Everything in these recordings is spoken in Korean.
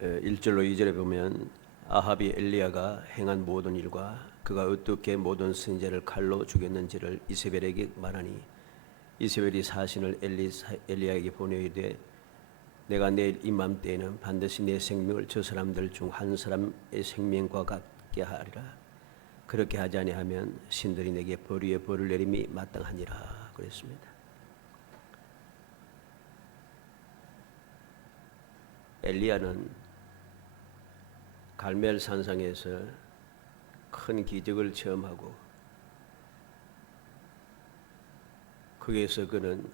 1절로 2절에 보면 아합이 엘리야가 행한 모든 일과 그가 어떻게 모든 선지자를 칼로 죽였는지를 이세벨에게 말하니 이세벨이 사신을 엘리야에게 보내어 이르되 내가 내일 이맘때에는 반드시 내 생명을 저 사람들 중 한 사람의 생명과 같게 하리라. 그렇게 하지 아니하면 신들이 내게 벌 위에 벌을 내림이 마땅하니라 그랬습니다. 엘리야는 갈멜 산상에서 큰 기적을 체험하고 거기에서 그는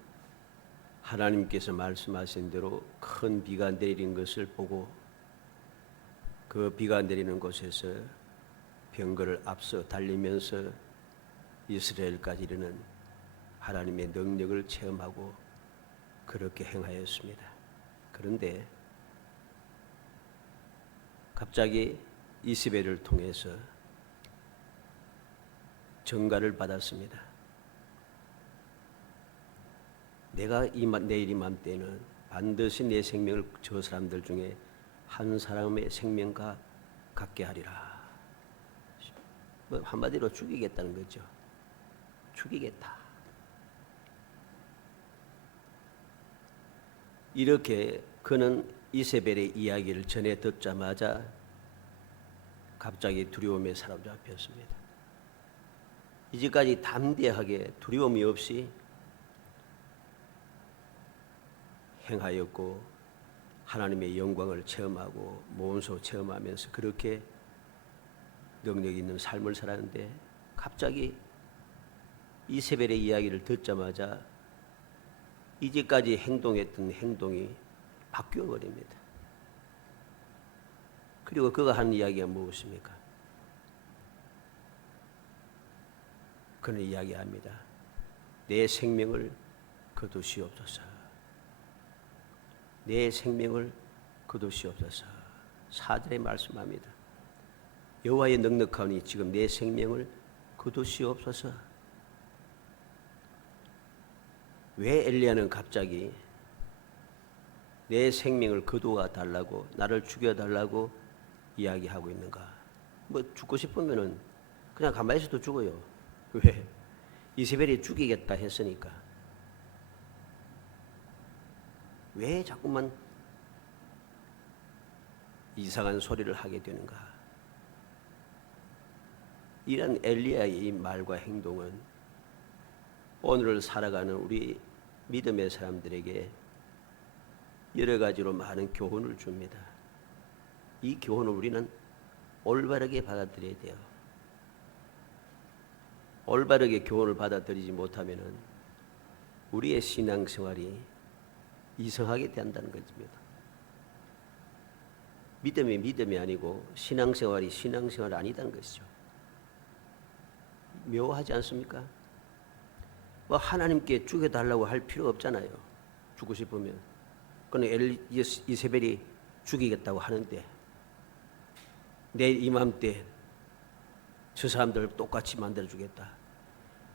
하나님께서 말씀하신 대로 큰 비가 내리는 것을 보고 그 비가 내리는 곳에서 병거를 앞서 달리면서 이스라엘까지 이르는 하나님의 능력을 체험하고 그렇게 행하였습니다. 그런데 갑자기 이세벨을 통해서 전가를 받았습니다. 내가 내일 이맘때는 반드시 내 생명을 저 사람들 중에 한 사람의 생명과 같게 하리라. 한마디로 죽이겠다는 거죠. 죽이겠다. 이렇게 그는 이세벨의 이야기를 전해 듣자마자 갑자기 두려움에 사로잡혔습니다. 이제까지 담대하게 두려움이 없이 행하였고 하나님의 영광을 체험하고 몸소 체험하면서 그렇게 능력 있는 삶을 살았는데 갑자기 이세벨의 이야기를 듣자마자 이제까지 행동했던 행동이 바뀌어 버립니다. 그리고 그가 하는 이야기가 무엇입니까? 그는 이야기합니다. 내 생명을 거두시옵소서. 내 생명을 거두시옵소서. 4절에 말씀합니다. 여호와의 넉넉하오니 지금 내 생명을 거두시옵소서. 왜 엘리야는 갑자기 내 생명을 거두어 달라고 나를 죽여 달라고 이야기하고 있는가? 뭐 죽고 싶으면은 그냥 가만히 있어도 죽어요. 왜? 이세벨이 죽이겠다 했으니까. 왜 자꾸만 이상한 소리를 하게 되는가? 이런 엘리야의 이 말과 행동은 오늘을 살아가는 우리 믿음의 사람들에게 여러 가지로 많은 교훈을 줍니다. 이 교훈을 우리는 올바르게 받아들여야 돼요. 올바르게 교훈을 받아들이지 못하면은 우리의 신앙생활이 이상하게 된다는 것입니다. 믿음이 믿음이 아니고 신앙생활이 신앙생활이 아니다는 것이죠. 묘하지 않습니까? 뭐 하나님께 죽여달라고 할 필요 없잖아요. 죽고 싶으면. 그는 이세벨이 죽이겠다고 하는데 내일 이맘때 저 사람들 똑같이 만들어주겠다.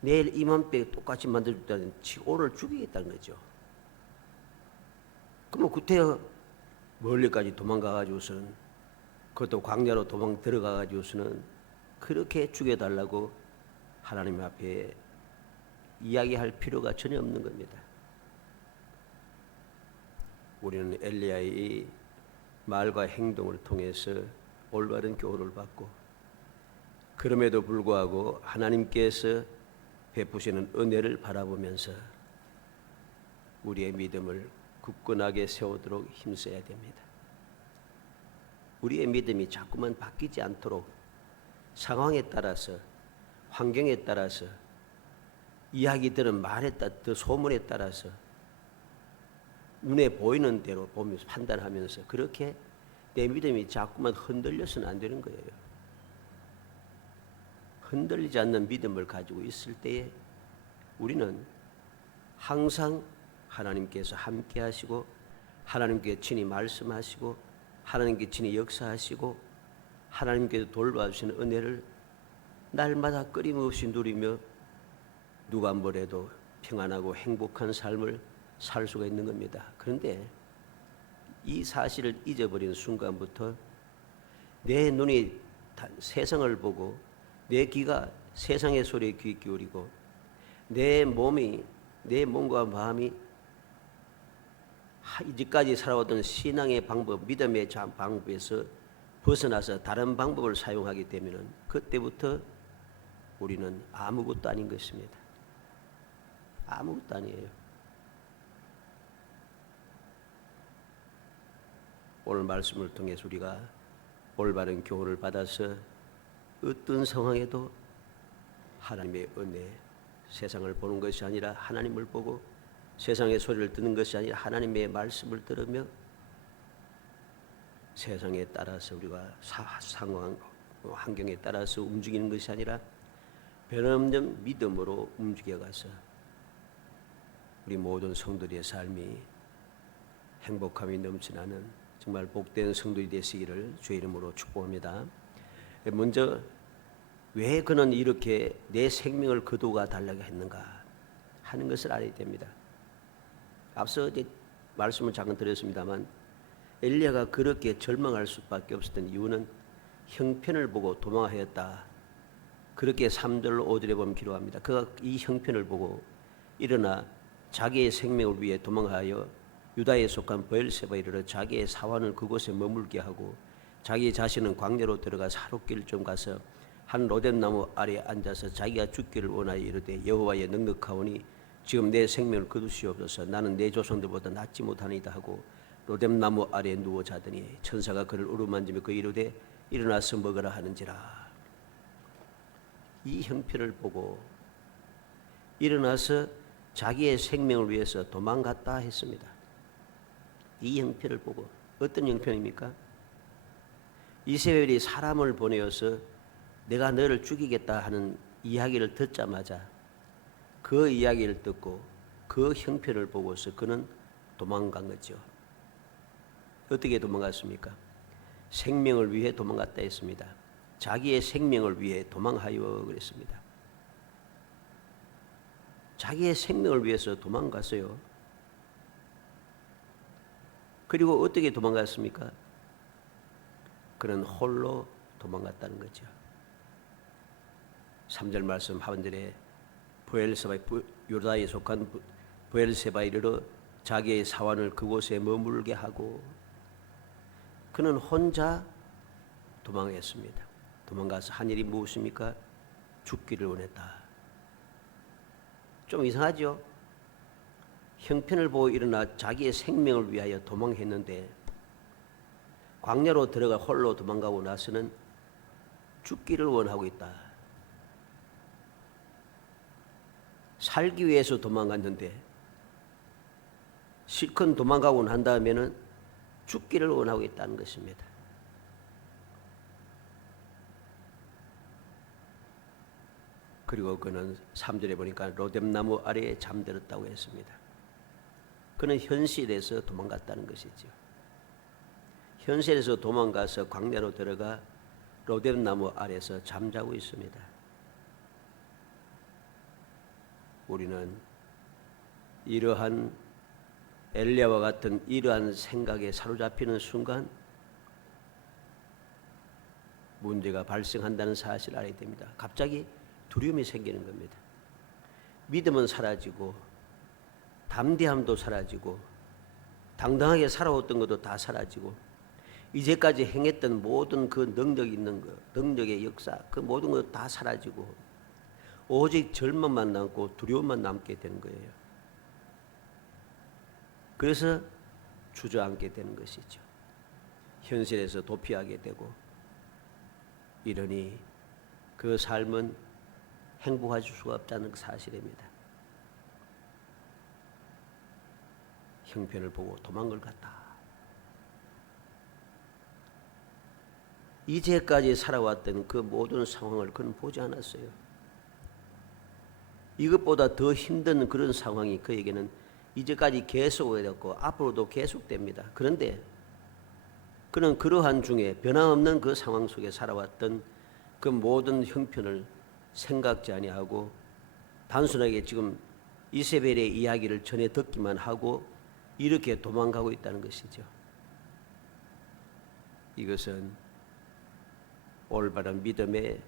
내일 이맘때 똑같이 만들어주겠다는 오늘 죽이겠다는 거죠. 그러면 그때 멀리까지 도망가가지고서는 그것도 광야로 도망 들어가가지고서는 그렇게 죽여달라고 하나님 앞에 이야기할 필요가 전혀 없는 겁니다. 우리는 엘리야의 말과 행동을 통해서 올바른 교훈을 받고 그럼에도 불구하고 하나님께서 베푸시는 은혜를 바라보면서 우리의 믿음을 굳건하게 세우도록 힘써야 됩니다. 우리의 믿음이 자꾸만 바뀌지 않도록 상황에 따라서 환경에 따라서 이야기 들은 말에 따라 그 소문에 따라서 눈에 보이는 대로 보면서 판단하면서 그렇게 내 믿음이 자꾸만 흔들려서는 안 되는 거예요. 흔들리지 않는 믿음을 가지고 있을 때에 우리는 항상 하나님께서 함께 하시고 하나님께 친히 말씀하시고 하나님께 친히 역사하시고 하나님께서 돌봐주시는 은혜를 날마다 끊임없이 누리며 누가 뭐래도 평안하고 행복한 삶을 살 수가 있는 겁니다. 그런데 이 사실을 잊어버린 순간부터 내 눈이 세상을 보고 내 귀가 세상의 소리에 귀 기울이고 내 몸과 마음이 이제까지 살아왔던 신앙의 방법, 믿음의 방법에서 벗어나서 다른 방법을 사용하게 되면 그때부터 우리는 아무것도 아닌 것입니다. 아무것도 아니에요. 오늘 말씀을 통해서 우리가 올바른 교훈을 받아서 어떤 상황에도 하나님의 은혜, 세상을 보는 것이 아니라 하나님을 보고 세상의 소리를 듣는 것이 아니라 하나님의 말씀을 들으며 세상에 따라서 우리가 상황, 환경에 따라서 움직이는 것이 아니라 변함없는 믿음으로 움직여가서 우리 모든 성도들의 삶이 행복함이 넘쳐나는 정말 복된 성도들이 되시기를 주의 이름으로 축복합니다. 먼저 왜 그는 이렇게 내 생명을 거두어 달라고 했는가 하는 것을 알아야 됩니다. 앞서 이제 말씀을 잠깐 드렸습니다만 엘리야가 그렇게 절망할 수밖에 없었던 이유는 형편을 보고 도망하였다. 그렇게 3절로 5절에 보면 기록합니다. 그가 이 형편을 보고 일어나 자기의 생명을 위해 도망하여 유다에 속한 브엘세바에 이르러 자기의 사환을 그곳에 머물게 하고 자기 자신은 광야로 들어가 하룻길 좀 가서 한 로뎀나무 아래에 앉아서 자기가 죽기를 원하여 이르되 여호와의 넉넉하오니 지금 내 생명을 거두시옵소서. 나는 내 조상들보다 낫지 못하니이다 하고 로뎀나무 아래에 누워 자더니 천사가 그를 어루만지며 그 이르되 일어나서 먹으라 하는지라. 이 형편을 보고 일어나서 자기의 생명을 위해서 도망갔다 했습니다. 이 형편을 보고 어떤 형편입니까? 이세벨이 사람을 보내어서 내가 너를 죽이겠다 하는 이야기를 듣자마자 그 이야기를 듣고 그 형편을 보고서 그는 도망간 거죠. 어떻게 도망갔습니까? 생명을 위해 도망갔다 했습니다. 자기의 생명을 위해 도망하여 그랬습니다. 자기의 생명을 위해서 도망갔어요. 그리고 어떻게 도망갔습니까? 그는 홀로 도망갔다는 거죠. 3절 말씀 하반절에 유다에 속한 브엘세바에 이르러 자기의 사환을 그곳에 머물게 하고 그는 혼자 도망했습니다. 도망가서 한 일이 무엇입니까? 죽기를 원했다. 좀 이상하죠? 형편을 보고 일어나 자기의 생명을 위하여 도망했는데 광야로 들어가 홀로 도망가고 나서는 죽기를 원하고 있다. 살기 위해서 도망갔는데 실컷 도망가고 난 다음에는 죽기를 원하고 있다는 것입니다. 그리고 그는 3절에 보니까 로뎀나무 아래에 잠들었다고 했습니다. 그는 현실에서 도망갔다는 것이죠. 현실에서 도망가서 광야로 들어가 로뎀나무 아래에서 잠자고 있습니다. 우리는 이러한 엘리야와 같은 이러한 생각에 사로잡히는 순간 문제가 발생한다는 사실을 알아야 됩니다. 갑자기 두려움이 생기는 겁니다. 믿음은 사라지고 담대함도 사라지고 당당하게 살아왔던 것도 다 사라지고 이제까지 행했던 모든 그 능력 있는 것, 능력의 역사, 그 모든 것 다 사라지고 오직 절망만 남고 두려움만 남게 되는 거예요. 그래서 주저앉게 되는 것이죠. 현실에서 도피하게 되고 이러니 그 삶은 행복할 수가 없다는 사실입니다. 형편을 보고 도망을 갔다. 이제까지 살아왔던 그 모든 상황을 그는 보지 않았어요. 이것보다 더 힘든 그런 상황이 그에게는 이제까지 계속되었고 앞으로도 계속됩니다. 그런데 그는 그러한 중에 변함없는 그 상황 속에 살아왔던 그 모든 형편을 생각지 아니하고 단순하게 지금 이세벨의 이야기를 전해 듣기만 하고 이렇게 도망가고 있다는 것이죠. 이것은 올바른 믿음의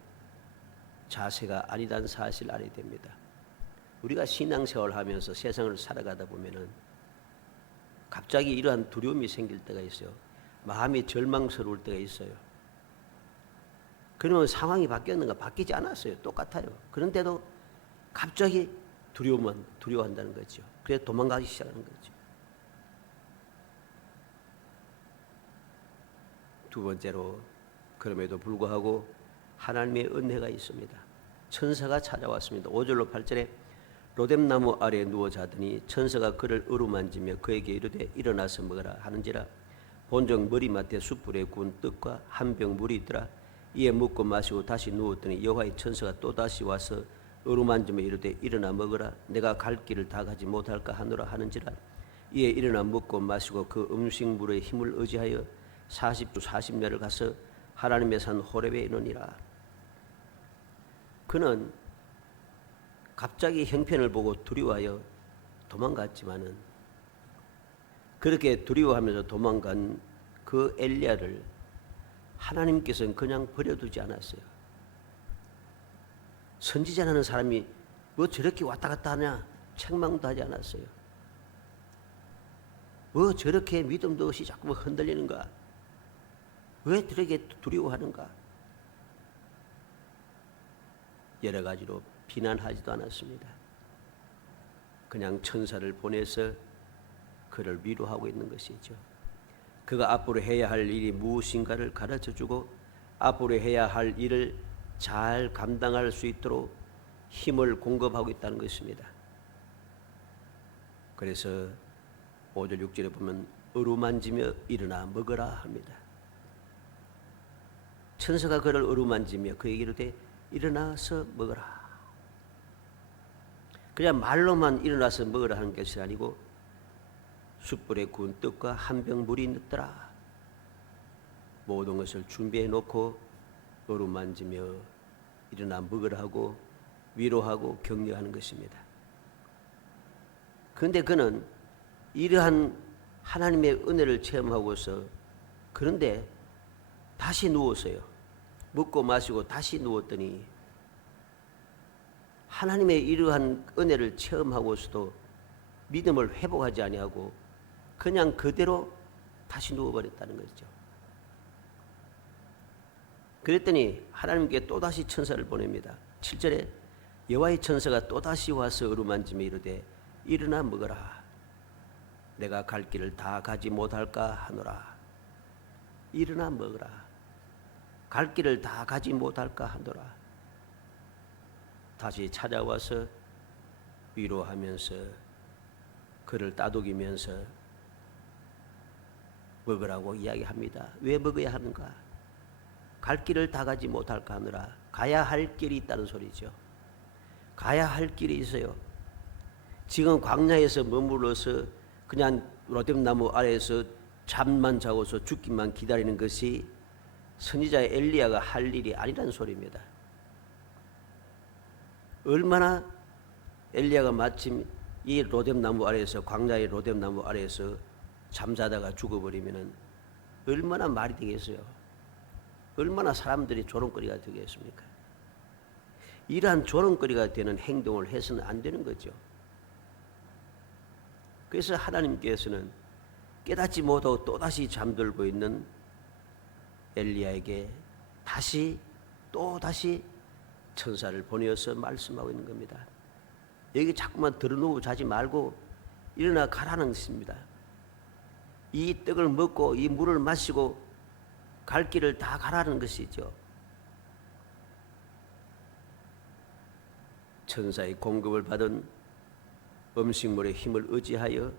자세가 아니란 사실을 알아야 됩니다. 우리가 신앙생활을 하면서 세상을 살아가다 보면은 갑자기 이러한 두려움이 생길 때가 있어요. 마음이 절망스러울 때가 있어요. 그러면 상황이 바뀌었는가? 바뀌지 않았어요. 똑같아요. 그런데도 갑자기 두려워한다는 거죠. 그래서 도망가기 시작하는 거죠. 두 번째로, 그럼에도 불구하고 하나님의 은혜가 있습니다. 천사가 찾아왔습니다. 5절로 8절에 로뎀나무 아래에 누워 자더니 천사가 그를 어루만지며 그에게 이르되 일어나서 먹으라 하는지라. 본적 머리맡에 숯불에 구운 떡과 한 병 물이 있더라. 이에 먹고 마시고 다시 누웠더니 여호와의 천사가 또다시 와서 어루만지며 이르되 일어나 먹으라. 내가 갈 길을 다 가지 못할까 하노라 하는지라. 이에 일어나 먹고 마시고 그 음식물의 힘을 의지하여 40주 40야를 가서 하나님의 산 호렙에 이르니라. 그는 갑자기 형편을 보고 두려워하여 도망갔지만은 그렇게 두려워하면서 도망간 그 엘리야를 하나님께서는 그냥 버려두지 않았어요. 선지자라는 사람이 뭐 저렇게 왔다 갔다 하냐 책망도 하지 않았어요. 뭐 저렇게 믿음도 없이 자꾸 흔들리는가? 왜 저렇게 두려워하는가? 여러 가지로 비난하지도 않았습니다. 그냥 천사를 보내서 그를 위로하고 있는 것이죠. 그가 앞으로 해야 할 일이 무엇인가를 가르쳐주고 앞으로 해야 할 일을 잘 감당할 수 있도록 힘을 공급하고 있다는 것입니다. 그래서 5절 6절에 보면 어루만지며 일어나 먹으라 합니다. 천사가 그를 어루만지며 그에게 이르되 일어나서 먹으라. 그냥 말로만 일어나서 먹으라 하는 것이 아니고 숯불에 구운 떡과 한 병 물이 있더라. 모든 것을 준비해 놓고 어루만지며 일어나 먹으라 하고 위로하고 격려하는 것입니다. 그런데 그는 이러한 하나님의 은혜를 체험하고서 그런데 다시 누웠어요. 먹고 마시고 다시 누웠더니 하나님의 이러한 은혜를 체험하고서도 믿음을 회복하지 아니하고 그냥 그대로 다시 누워버렸다는 거죠. 그랬더니 하나님께 또다시 천사를 보냅니다. 7절에 여호와의 천사가 또다시 와서 어루만지며 이르되 일어나 먹으라. 내가 갈 길을 다 가지 못할까 하노라. 일어나 먹으라. 갈 길을 다 가지 못할까 하노라. 다시 찾아와서 위로하면서 그를 따독이면서 먹으라고 이야기합니다. 왜 먹어야 하는가? 갈 길을 다 가지 못할까 하느라 가야 할 길이 있다는 소리죠. 가야 할 길이 있어요. 지금 광야에서 머물러서 그냥 로뎀나무 아래에서 잠만 자고서 죽기만 기다리는 것이 선지자 엘리야가 할 일이 아니라는 소리입니다. 얼마나 엘리야가 마침 이 로뎀나무 아래에서 광야의 로뎀나무 아래에서 잠자다가 죽어버리면은 얼마나 말이 되겠어요? 얼마나 사람들이 조롱거리가 되겠습니까? 이러한 조롱거리가 되는 행동을 해서는 안 되는 거죠. 그래서 하나님께서는 깨닫지 못하고 또다시 잠들고 있는 엘리야에게 또다시 천사를 보내어서 말씀하고 있는 겁니다. 여기 자꾸만 들어누워 자지 말고 일어나 가라는 것입니다. 이 떡을 먹고 이 물을 마시고 갈 길을 다 가라는 것이죠. 천사의 공급을 받은 음식물의 힘을 의지하여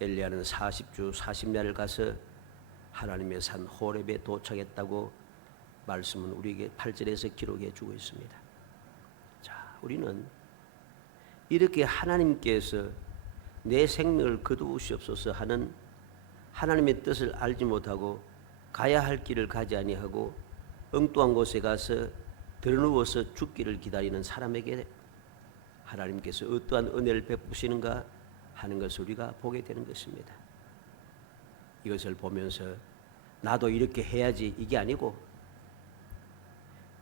엘리야는 40주 40야를 가서 하나님의 산 호렙에 도착했다고 말씀은 우리에게 8절에서 기록해 주고 있습니다. 자, 우리는 이렇게 하나님께서 내 생명을 거두시옵소서 하는 하나님의 뜻을 알지 못하고 가야 할 길을 가지 아니하고 엉뚱한 곳에 가서 들어누워서 죽기를 기다리는 사람에게 하나님께서 어떠한 은혜를 베푸시는가 하는 것을 우리가 보게 되는 것입니다. 이것을 보면서 나도 이렇게 해야지 이게 아니고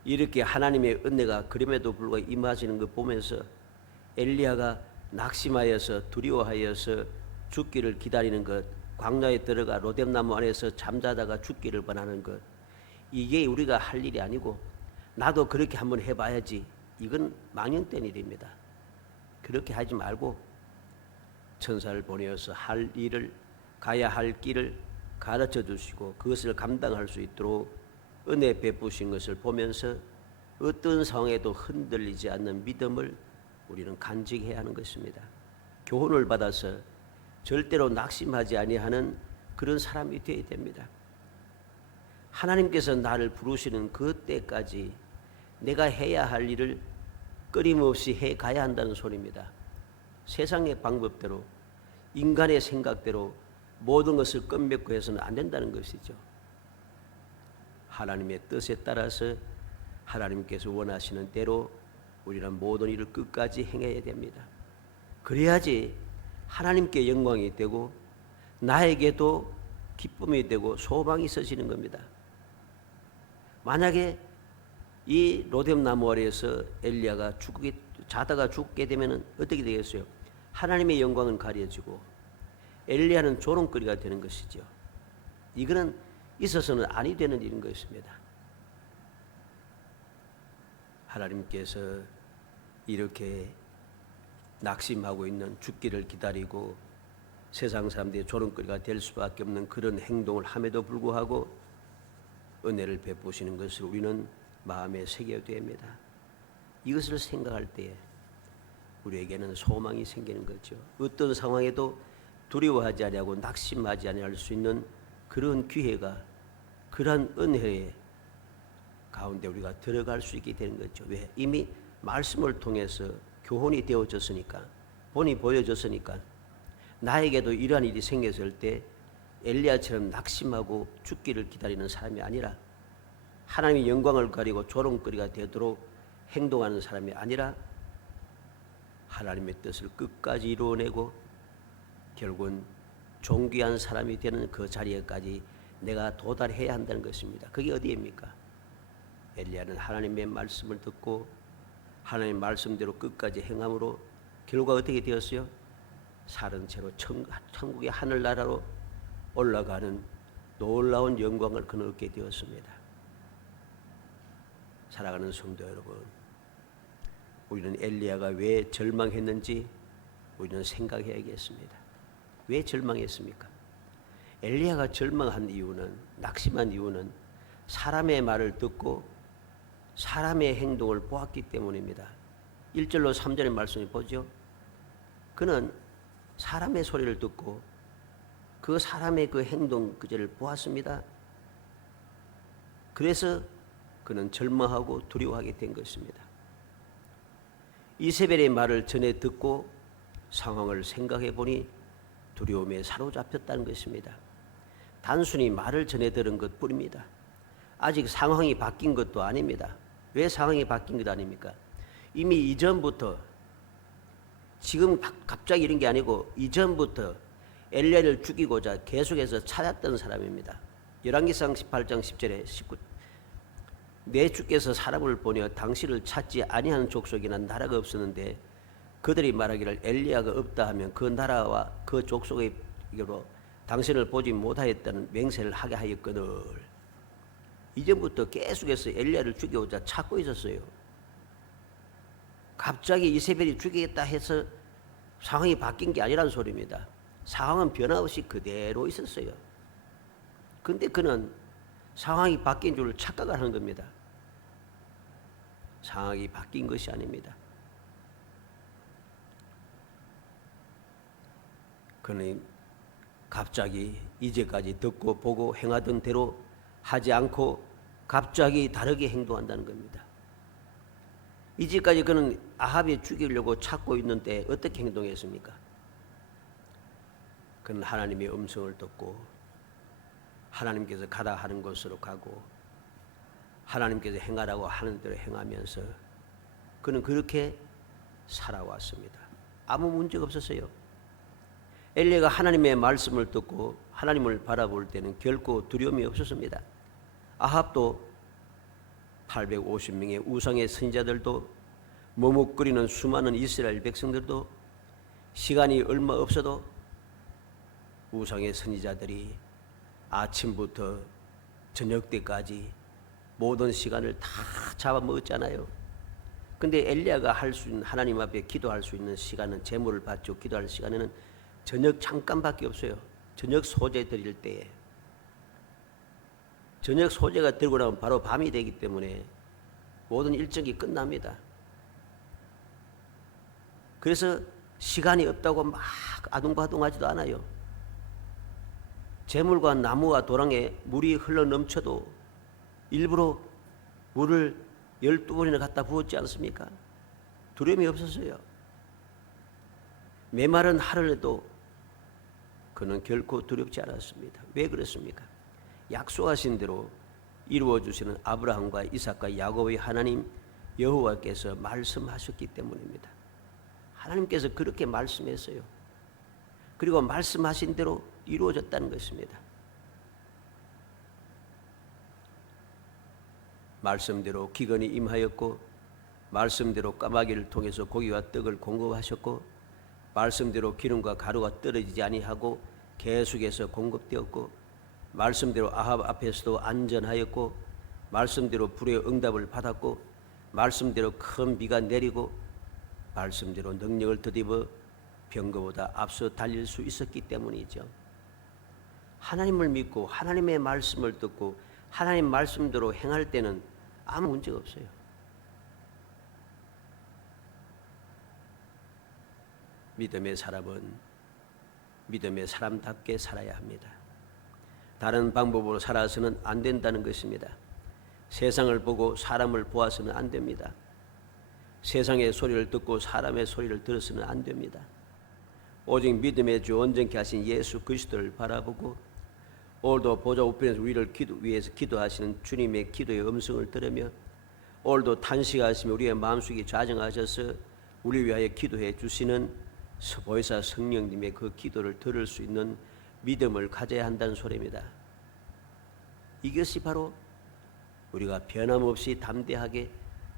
이렇게 하나님의 은혜가 그럼에도 불구하고 임하시는 것 보면서 엘리야가 낙심하여서 두려워하여서 죽기를 기다리는 것, 광야에 들어가 로뎀나무 안에서 잠자다가 죽기를 원하는 것, 이게 우리가 할 일이 아니고 나도 그렇게 한번 해봐야지, 이건 망령된 일입니다. 그렇게 하지 말고 천사를 보내어서 할 일을, 가야 할 길을 가르쳐 주시고 그것을 감당할 수 있도록 은혜 베푸신 것을 보면서 어떤 상황에도 흔들리지 않는 믿음을 우리는 간직해야 하는 것입니다. 교훈을 받아서 절대로 낙심하지 아니하는 그런 사람이 되어야 됩니다. 하나님께서 나를 부르시는 그 때까지 내가 해야 할 일을 끊임없이 해 가야 한다는 소리입니다. 세상의 방법대로, 인간의 생각대로 모든 것을 껌맺고 해서는 안 된다는 것이죠. 하나님의 뜻에 따라서 하나님께서 원하시는 대로 우리는 모든 일을 끝까지 행해야 됩니다. 그래야지 하나님께 영광이 되고 나에게도 기쁨이 되고 소망이 있어지는 겁니다. 만약에 이 로뎀나무 아래에서 엘리야가 자다가 죽게 되면 어떻게 되겠어요? 하나님의 영광은 가려지고 엘리야는 조롱거리가 되는 것이죠. 이거는 있어서는 아니 되는 일인 것입니다. 하나님께서 이렇게 낙심하고 있는, 죽기를 기다리고 세상 사람들의 조롱거리가 될 수밖에 없는 그런 행동을 함에도 불구하고 은혜를 베푸시는 것을 우리는 마음에 새겨야 됩니다. 이것을 생각할 때에 우리에게는 소망이 생기는 거죠. 어떤 상황에도 두려워하지 아니하고 낙심하지 아니할 수 있는 그런 기회가, 그러한 은혜의 가운데 우리가 들어갈 수 있게 되는 거죠. 왜? 이미 말씀을 통해서 교훈이 되어졌으니까, 본이 보여졌으니까 나에게도 이러한 일이 생겼을 때 엘리야처럼 낙심하고 죽기를 기다리는 사람이 아니라, 하나님의 영광을 가리고 조롱거리가 되도록 행동하는 사람이 아니라 하나님의 뜻을 끝까지 이루어내고 결국은 존귀한 사람이 되는 그 자리에까지 내가 도달해야 한다는 것입니다. 그게 어디입니까? 엘리야는 하나님의 말씀을 듣고 하나님의 말씀대로 끝까지 행함으로 결과 어떻게 되었어요? 살은 채로 천국의 하늘나라로 올라가는 놀라운 영광을 그는 얻게 되었습니다. 사랑하는 성도 여러분, 우리는 엘리야가 왜 절망했는지 우리는 생각해야겠습니다. 왜 절망했습니까? 엘리야가 절망한 이유는, 낙심한 이유는 사람의 말을 듣고 사람의 행동을 보았기 때문입니다. 1절로 3절의 말씀을 보죠. 그는 사람의 소리를 듣고 그 사람의 그 행동 그절을 보았습니다. 그래서 그는 절망하고 두려워하게 된 것입니다. 이세벨의 말을 전해 듣고 상황을 생각해 보니 두려움에 사로잡혔다는 것입니다. 단순히 말을 전해 들은 것뿐입니다. 아직 상황이 바뀐 것도 아닙니다. 왜 상황이 바뀐 것 아닙니까? 이미 이전부터, 지금 갑자기 이런 게 아니고 이전부터 엘리야를 죽이고자 계속해서 찾았던 사람입니다. 열왕기상 18장 10절에 19, 내 주께서 사람을 보내어 당신을 찾지 아니하는 족속이나 나라가 없었는데 그들이 말하기를 엘리야가 없다 하면 그 나라와 그 족속으로 당신을 보지 못하였다는 맹세를 하게 하였거늘. 이전부터 계속해서 엘리야를 죽이고자 찾고 있었어요. 갑자기 이세벨이 죽이겠다 해서 상황이 바뀐 게 아니라는 소리입니다. 상황은 변화없이 그대로 있었어요. 근데 그는 상황이 바뀐 줄 착각을 하는 겁니다. 상황이 바뀐 것이 아닙니다. 그는 갑자기 이제까지 듣고 보고 행하던 대로 하지 않고 갑자기 다르게 행동한다는 겁니다. 이제까지 그는 아합이 죽이려고 찾고 있는데 어떻게 행동했습니까? 그는 하나님의 음성을 듣고 하나님께서 가라 하는 곳으로 가고 하나님께서 행하라고 하는 대로 행하면서 그는 그렇게 살아왔습니다. 아무 문제가 없었어요. 엘리야가 하나님의 말씀을 듣고 하나님을 바라볼 때는 결코 두려움이 없었습니다. 아합도 850명의 우상의 선지자들도 머뭇거리는 수많은 이스라엘 백성들도 시간이 얼마 없어도 우상의 선지자들이 아침부터 저녁 때까지 모든 시간을 다 잡아먹었잖아요. 근데 엘리야가 할 수 있는, 하나님 앞에 기도할 수 있는 시간은, 제물을 바치고 기도할 시간에는 저녁 잠깐밖에 없어요. 저녁 소재 드릴 때에. 저녁 소재가 들고 나면 바로 밤이 되기 때문에 모든 일정이 끝납니다. 그래서 시간이 없다고 막 아둥바둥하지도 않아요. 재물과 나무와 도랑에 물이 흘러 넘쳐도 일부러 물을 12번이나 갖다 부었지 않습니까? 두려움이 없었어요. 메마른 하늘에도 그는 결코 두렵지 않았습니다. 왜 그렇습니까? 약속하신 대로 이루어 주시는 아브라함과 이삭과 야곱의 하나님 여호와께서 말씀하셨기 때문입니다. 하나님께서 그렇게 말씀했어요. 그리고 말씀하신 대로 이루어졌다는 것입니다. 말씀대로 기근이 임하였고, 말씀대로 까마귀를 통해서 고기와 떡을 공급하셨고, 말씀대로 기름과 가루가 떨어지지 아니하고 계속해서 공급되었고, 말씀대로 아합 앞에서도 안전하였고, 말씀대로 불의 응답을 받았고, 말씀대로 큰 비가 내리고, 말씀대로 능력을 더입어 병거보다 앞서 달릴 수 있었기 때문이죠. 하나님을 믿고 하나님의 말씀을 듣고 하나님 말씀대로 행할 때는 아무 문제가 없어요. 믿음의 사람은 믿음의 사람답게 살아야 합니다. 다른 방법으로 살아서는 안 된다는 것입니다. 세상을 보고 사람을 보아서는 안 됩니다. 세상의 소리를 듣고 사람의 소리를 들어서는 안 됩니다. 오직 믿음의 주 온전케 하신 예수 그리스도를 바라보고 오늘도 보좌 우편에서 우리를 위해서 기도하시는 주님의 기도의 음성을 들으며 오늘도 탄식하시며 우리의 마음속에 좌정하셔서 우리 위하여 기도해 주시는 보혜사 성령님의 그 기도를 들을 수 있는 믿음을 가져야 한다는 소리입니다. 이것이 바로 우리가 변함없이 담대하게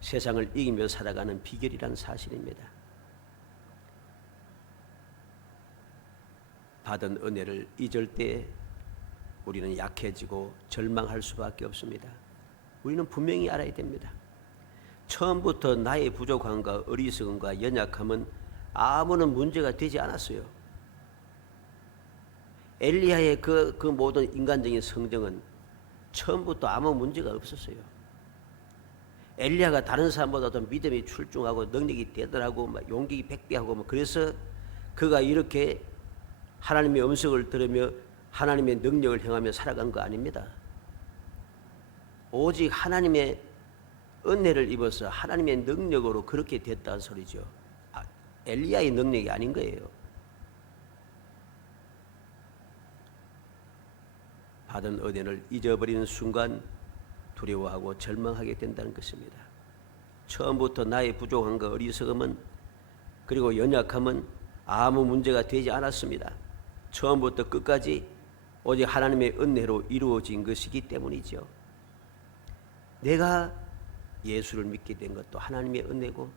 세상을 이기며 살아가는 비결이라는 사실입니다. 받은 은혜를 잊을 때 우리는 약해지고 절망할 수밖에 없습니다. 우리는 분명히 알아야 됩니다. 처음부터 나의 부족함과 어리석음과 연약함은 아무런 문제가 되지 않았어요. 엘리야의 그 모든 인간적인 성정은 처음부터 아무 문제가 없었어요. 엘리야가 다른 사람보다 더 믿음이 출중하고 능력이 대단하고 용기 백배하고 그래서 그가 이렇게 하나님의 음성을 들으며 하나님의 능력을 행하며 살아간 거 아닙니다. 오직 하나님의 은혜를 입어서 하나님의 능력으로 그렇게 됐다는 소리죠. 엘리야의 능력이 아닌 거예요. 받은 은혜를 잊어버리는 순간 두려워하고 절망하게 된다는 것입니다. 처음부터 나의 부족함과 어리석음은 그리고 연약함은 아무 문제가 되지 않았습니다. 처음부터 끝까지 오직 하나님의 은혜로 이루어진 것이기 때문이죠. 내가 예수를 믿게 된 것도 하나님의 은혜고,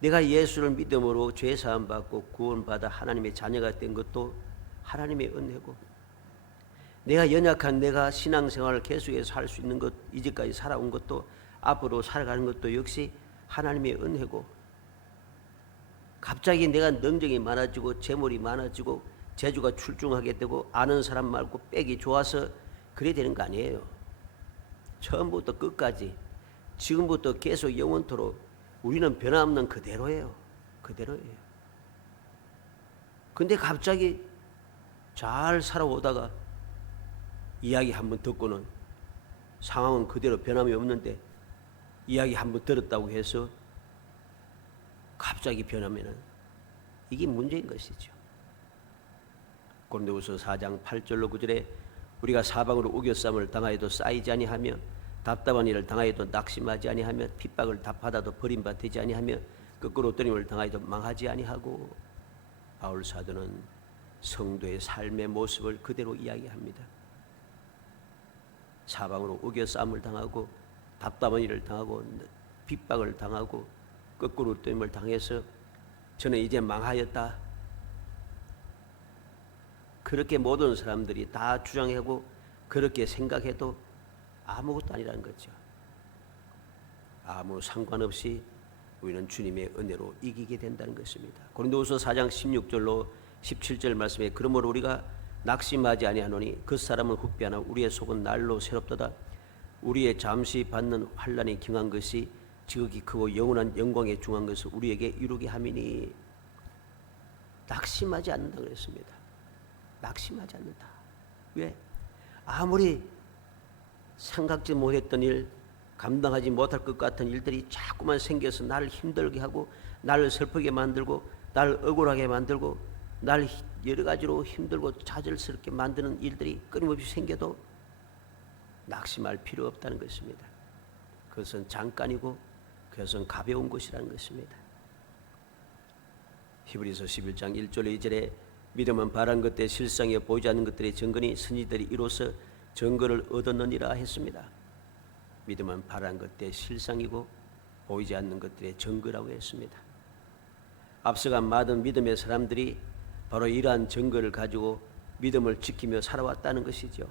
내가 예수를 믿음으로 죄 사함 받고 구원받아 하나님의 자녀가 된 것도 하나님의 은혜고, 내가 연약한 내가 신앙생활을 계속해서 할 수 있는 것, 이제까지 살아온 것도 앞으로 살아가는 것도 역시 하나님의 은혜고, 갑자기 내가 능력이 많아지고 재물이 많아지고 재주가 출중하게 되고 아는 사람 말고 빽이 좋아서 그래 되는 거 아니에요. 처음부터 끝까지 지금부터 계속 영원토록 우리는 변함없는 그대로예요. 그대로예요. 근데 갑자기 잘 살아오다가 이야기 한번 듣고는 상황은 그대로 변함이 없는데 이야기 한번 들었다고 해서 갑자기 변하면은 이게 문제인 것이죠. 고린도후서 4장 8절로 9절에 우리가 사방으로 우겨쌈을 당하여도 쌓이지 아니하며 답답한 일을 당하여도 낙심하지 아니하며 핍박을 다 받아도 버림받지 아니하며 거꾸로 뜨림을 당하여도 망하지 아니하고, 바울 사도는 성도의 삶의 모습을 그대로 이야기합니다. 사방으로 우겨싸움을 당하고 답답한 일을 당하고 핍박을 당하고 거꾸로 뜸을 당해서 저는 이제 망하였다. 그렇게 모든 사람들이 다 주장하고 그렇게 생각해도 아무것도 아니라는 거죠. 아무 상관없이 우리는 주님의 은혜로 이기게 된다는 것입니다. 고린도후서 4장 16절로 17절 말씀에 그러므로 우리가 낙심하지 아니하노니 그 사람은 후패하나 우리의 속은 날로 새롭도다. 우리의 잠시 받는 환난이 경한 것이 지극히 크고 영원한 영광에 중한 것을 우리에게 이루게 함이니 낙심하지 않는다 그랬습니다. 낙심하지 않는다. 왜? 아무리 생각지 못했던 일, 감당하지 못할 것 같은 일들이 자꾸만 생겨서 나를 힘들게 하고 나를 슬프게 만들고 나를 억울하게 만들고 나를 여러 가지로 힘들고 좌절스럽게 만드는 일들이 끊임없이 생겨도 낙심할 필요 없다는 것입니다. 그것은 잠깐이고 그것은 가벼운 것이라는 것입니다. 히브리서 11장 1절 2절에 믿음은 바란 것들의 실상에 보이지 않는 것들의 증거니 선지자들이 이로써 증거를 얻었느니라 했습니다. 믿음은 바란 것들의 실상이고 보이지 않는 것들의 증거라고 했습니다. 앞서간 많은 믿음의 사람들이 바로 이러한 증거를 가지고 믿음을 지키며 살아왔다는 것이죠.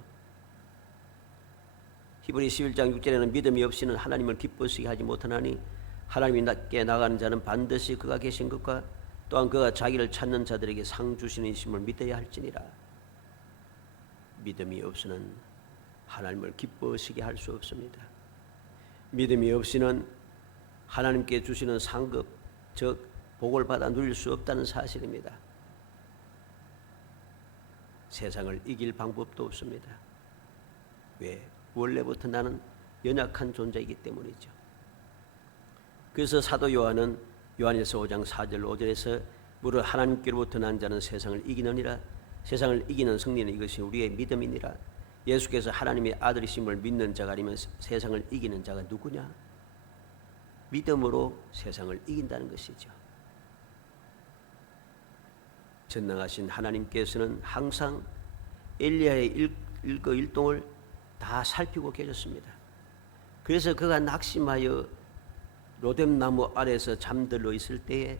히브리 11장 6절에는 믿음이 없이는 하나님을 기쁘시게 하지 못하나니 하나님이 낮게 나가는 자는 반드시 그가 계신 것과 또한 그가 자기를 찾는 자들에게 상 주시는 이심을 믿어야 할지니라. 믿음이 없이는 하나님을 기쁘시게 할 수 없습니다. 믿음이 없이는 하나님께 주시는 상급, 즉 복을 받아 누릴 수 없다는 사실입니다. 세상을 이길 방법도 없습니다. 왜? 원래부터 나는 연약한 존재이기 때문이죠. 그래서 사도 요한은 요한일서 5장 4절 5절에서 무릇 하나님께로부터 난 자는 세상을 이기느니라. 세상을 이기는 승리는 이것이 우리의 믿음이니라. 예수께서 하나님의 아들이심을 믿는 자가 아니면 세상을 이기는 자가 누구냐? 믿음으로 세상을 이긴다는 것이죠. 전능하신 하나님께서는 항상 엘리야의 일거일동을 다 살피고 계셨습니다. 그래서 그가 낙심하여 로뎀나무 아래서 잠들어 있을 때에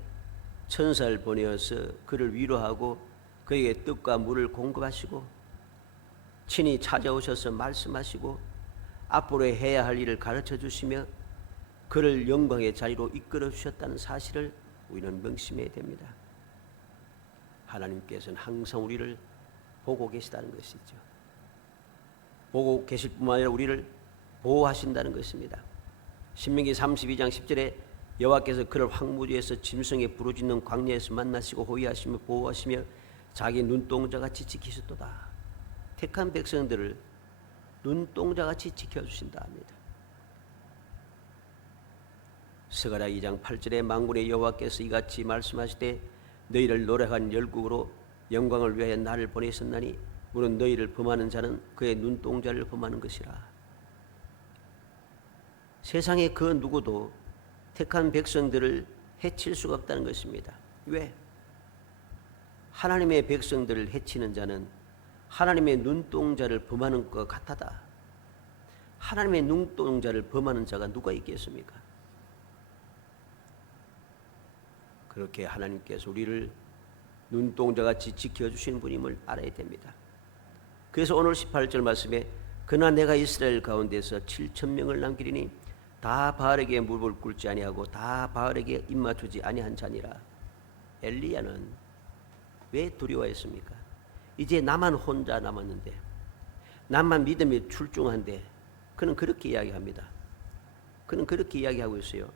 천사를 보내어서 그를 위로하고 그에게 떡과 물을 공급하시고 친히 찾아오셔서 말씀하시고 앞으로 해야 할 일을 가르쳐 주시며 그를 영광의 자리로 이끌어 주셨다는 사실을 우리는 명심해야 됩니다. 하나님께서는 항상 우리를 보고 계시다는 것이죠. 보고 계실 뿐만 아니라 우리를 보호하신다는 것입니다. 신명기 32장 10절에 여호와께서 그를 황무지에서 짐승에 부르짖는 광야에서 만나시고 호위하시며 보호하시며 자기 눈동자같이 지키셨도다. 택한 백성들을 눈동자같이 지켜주신다 합니다. 스가랴 2장 8절에 만군의 여호와께서 이같이 말씀하시되 너희를 노력한 열국으로 영광을 위하여 나를 보내셨나니 무릇 너희를 범하는 자는 그의 눈동자를 범하는 것이라. 세상에 그 누구도 택한 백성들을 해칠 수가 없다는 것입니다. 왜? 하나님의 백성들을 해치는 자는 하나님의 눈동자를 범하는 것 같아다. 하나님의 눈동자를 범하는 자가 누가 있겠습니까? 그렇게 하나님께서 우리를 눈동자같이 지켜주신 분임을 알아야 됩니다. 그래서 오늘 18절 말씀에 그러나 내가 이스라엘 가운데서 7,000명을 남기리니 다 바알에게 무릎을 꿇지 아니하고 다 바알에게 입맞추지 아니한 자니라. 엘리야는 왜 두려워했습니까? 이제 나만 혼자 남았는데, 나만 믿음이 출중한데, 그는 그렇게 이야기합니다. 그는 그렇게 이야기하고 있어요.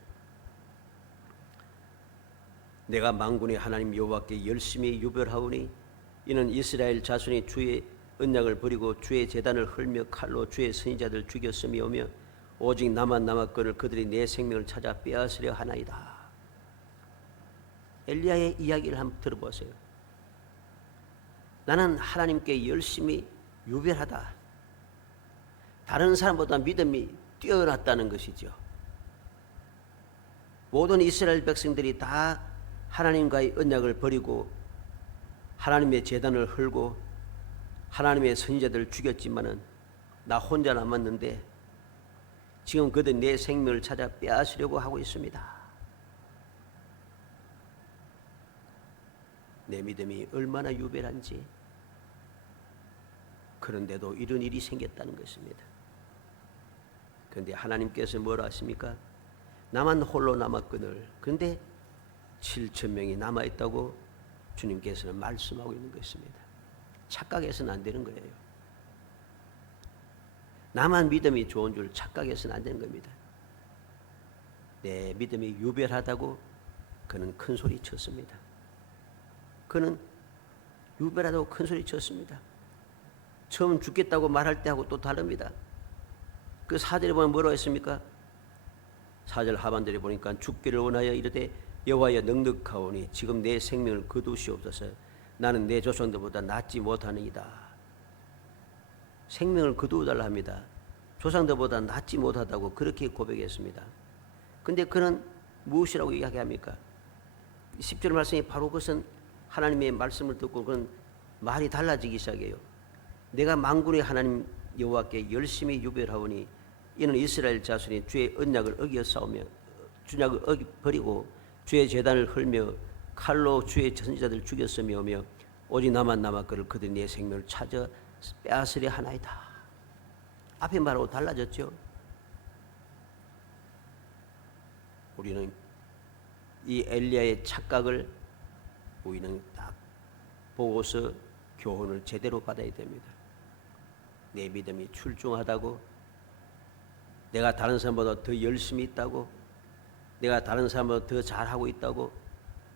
내가 만군의 하나님 여호와께 열심히 유별하오니 이는 이스라엘 자손이 주의 언약을 버리고 주의 제단을 헐며 칼로 주의 선지자들 죽였음이오며 오직 나만 남았거늘 그들이 내 생명을 찾아 빼앗으려 하나이다. 엘리야의 이야기를 한번 들어보세요. 나는 하나님께 열심히 유별하다. 다른 사람보다 믿음이 뛰어났다는 것이죠. 모든 이스라엘 백성들이 다 하나님과의 언약을 버리고 하나님의 제단을 헐고 하나님의 선지자들을 죽였지만은 나 혼자 남았는데 지금 그들 내 생명을 찾아 빼앗으려고 하고 있습니다. 내 믿음이 얼마나 유별한지. 그런데도 이런 일이 생겼다는 것입니다. 그런데 하나님께서 뭐라 하십니까? 나만 홀로 남았거늘. 그런데 7천 명이 남아있다고 주님께서는 말씀하고 있는 것입니다. 착각해서는 안 되는 거예요. 나만 믿음이 좋은 줄 착각해서는 안 되는 겁니다. 내 믿음이 유별하다고 그는 큰 소리 쳤습니다. 그는 유별하다고 큰 소리 쳤습니다. 처음 죽겠다고 말할 때하고 또 다릅니다. 그 4절에 보면 뭐라고 했습니까? 4절 하반절에 보니까 죽기를 원하여 이르되 여호와여 넉넉하오니 지금 내 생명을 거두시옵소서. 나는 내 조상들보다 낫지 못하느니이다. 생명을 거두어달라 합니다. 조상들보다 낫지 못하다고 그렇게 고백했습니다. 근데 그는 무엇이라고 이야기합니까? 10절 말씀이 바로 그것은 하나님의 말씀을 듣고 그는 말이 달라지기 시작해요. 내가 만군의 하나님 여호와께 열심히 유별하오니 이는 이스라엘 자손이 주의 언약을 어겨 싸우며 주약을 버리고 주의 제단을 헐며 칼로 주의 선지자들을 죽였으며 오직 나만 남았거늘 그들이 내 생명을 찾아 빼앗으려 하나이다. 앞에 말하고 달라졌죠. 우리는 이 엘리야의 착각을 우리는 딱 보고서 교훈을 제대로 받아야 됩니다. 내 믿음이 출중하다고, 내가 다른 사람보다 더 열심히 있다고, 내가 다른 사람보다 더 잘하고 있다고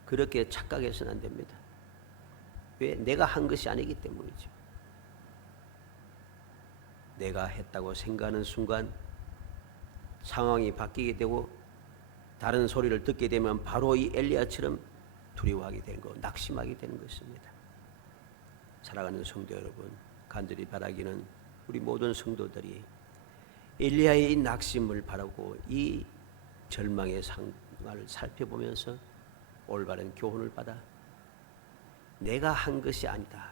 그렇게 착각해서는 안 됩니다. 왜? 내가 한 것이 아니기 때문이죠. 내가 했다고 생각하는 순간 상황이 바뀌게 되고 다른 소리를 듣게 되면 바로 이 엘리야처럼 두려워하게 되는 거, 낙심하게 되는 것입니다. 사랑하는 성도 여러분, 간절히 바라기는 우리 모든 성도들이 엘리야의 이 낙심을 바라고 이 절망의 상황을 살펴보면서 올바른 교훈을 받아 내가 한 것이 아니다.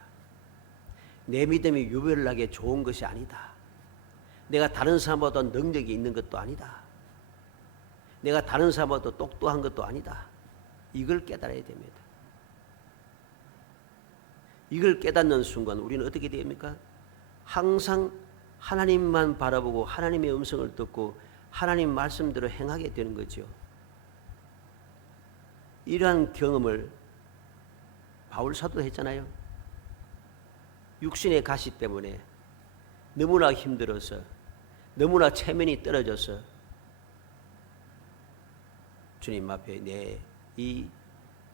내 믿음이 유별나게 좋은 것이 아니다. 내가 다른 사람보다 능력이 있는 것도 아니다. 내가 다른 사람보다 똑똑한 것도 아니다. 이걸 깨달아야 됩니다. 이걸 깨닫는 순간 우리는 어떻게 됩니까? 항상 하나님만 바라보고 하나님의 음성을 듣고 하나님 말씀대로 행하게 되는 거죠. 이러한 경험을 바울 사도도 했잖아요. 육신의 가시 때문에 너무나 힘들어서 너무나 체면이 떨어져서 주님 앞에 내 이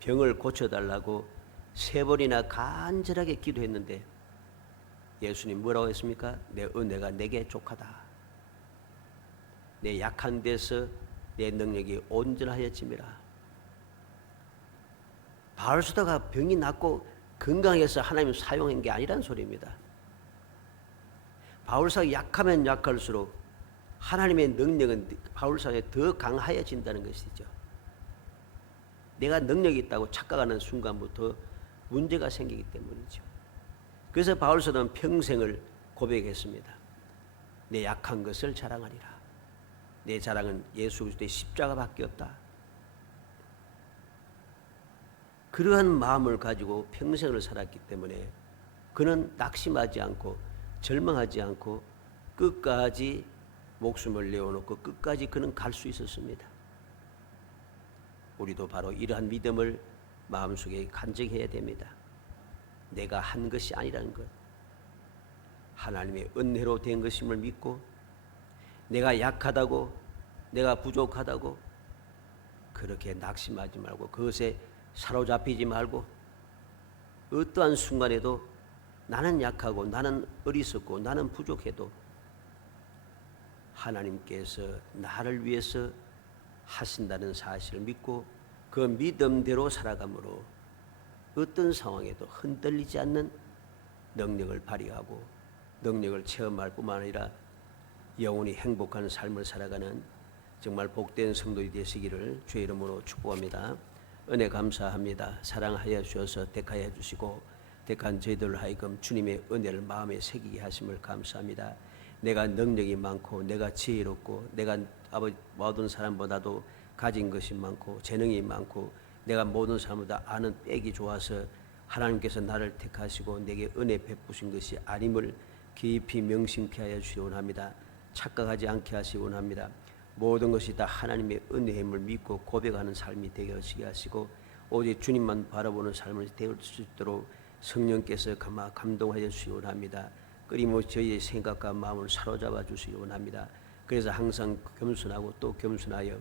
병을 고쳐달라고 3번이나 간절하게 기도했는데 예수님 뭐라고 했습니까? 내 은혜가 내게 족하다. 내 약한 데서 내 능력이 온전하여짐이라. 바울 사도가 병이 낫고 건강해서 하나님 사용한 게 아니란 소리입니다. 바울 사도가 약하면 약할수록 하나님의 능력은 바울 사도에 더 강하여진다는 것이죠. 내가 능력이 있다고 착각하는 순간부터 문제가 생기기 때문이죠. 그래서 바울 사도는 평생을 고백했습니다. 내 약한 것을 자랑하리라. 내 자랑은 예수 그리스도의 십자가밖에 없다. 그러한 마음을 가지고 평생을 살았기 때문에 그는 낙심하지 않고 절망하지 않고 끝까지 목숨을 내어놓고 끝까지 그는 갈 수 있었습니다. 우리도 바로 이러한 믿음을 마음속에 간직해야 됩니다. 내가 한 것이 아니라는 것, 하나님의 은혜로 된 것임을 믿고 내가 약하다고 내가 부족하다고 그렇게 낙심하지 말고 그것에 사로잡히지 말고 어떠한 순간에도 나는 약하고 나는 어리석고 나는 부족해도 하나님께서 나를 위해서 하신다는 사실을 믿고 그 믿음대로 살아감으로 어떤 상황에도 흔들리지 않는 능력을 발휘하고 능력을 체험할 뿐만 아니라 영원히 행복한 삶을 살아가는 정말 복된 성도이 되시기를 주의 이름으로 축복합니다. 은혜 감사합니다. 사랑하여 주셔서 택하여 주시고 택한 저희들 하여금 주님의 은혜를 마음에 새기게 하심을 감사합니다. 내가 능력이 많고 내가 지혜롭고 내가 모든 사람보다도 가진 것이 많고 재능이 많고 내가 모든 사람보다 아는 빽이 좋아서 하나님께서 나를 택하시고 내게 은혜 베푸신 것이 아님을 깊이 명심케 하여 주시기 원합니다. 착각하지 않게 하시기 원합니다. 모든 것이 다 하나님의 은혜임을 믿고 고백하는 삶이 되게 하시고 오직 주님만 바라보는 삶을 되올 수 있도록 성령께서 감동하여 주시기 원합니다. 끊임없이 저희의 생각과 마음을 사로잡아 주시기 원합니다. 그래서 항상 겸손하고 또 겸손하여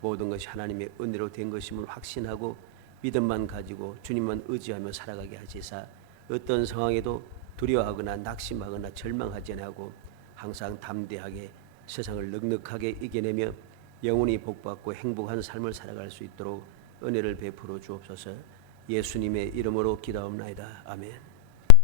모든 것이 하나님의 은혜로 된 것임을 확신하고 믿음만 가지고 주님만 의지하며 살아가게 하시사 어떤 상황에도 두려워하거나 낙심하거나 절망하지 않고 항상 담대하게 세상을 넉넉하게 이겨내며 영원히 복받고 행복한 삶을 살아갈 수 있도록 은혜를 베풀어 주옵소서. 예수님의 이름으로 기도하옵나이다. 아멘.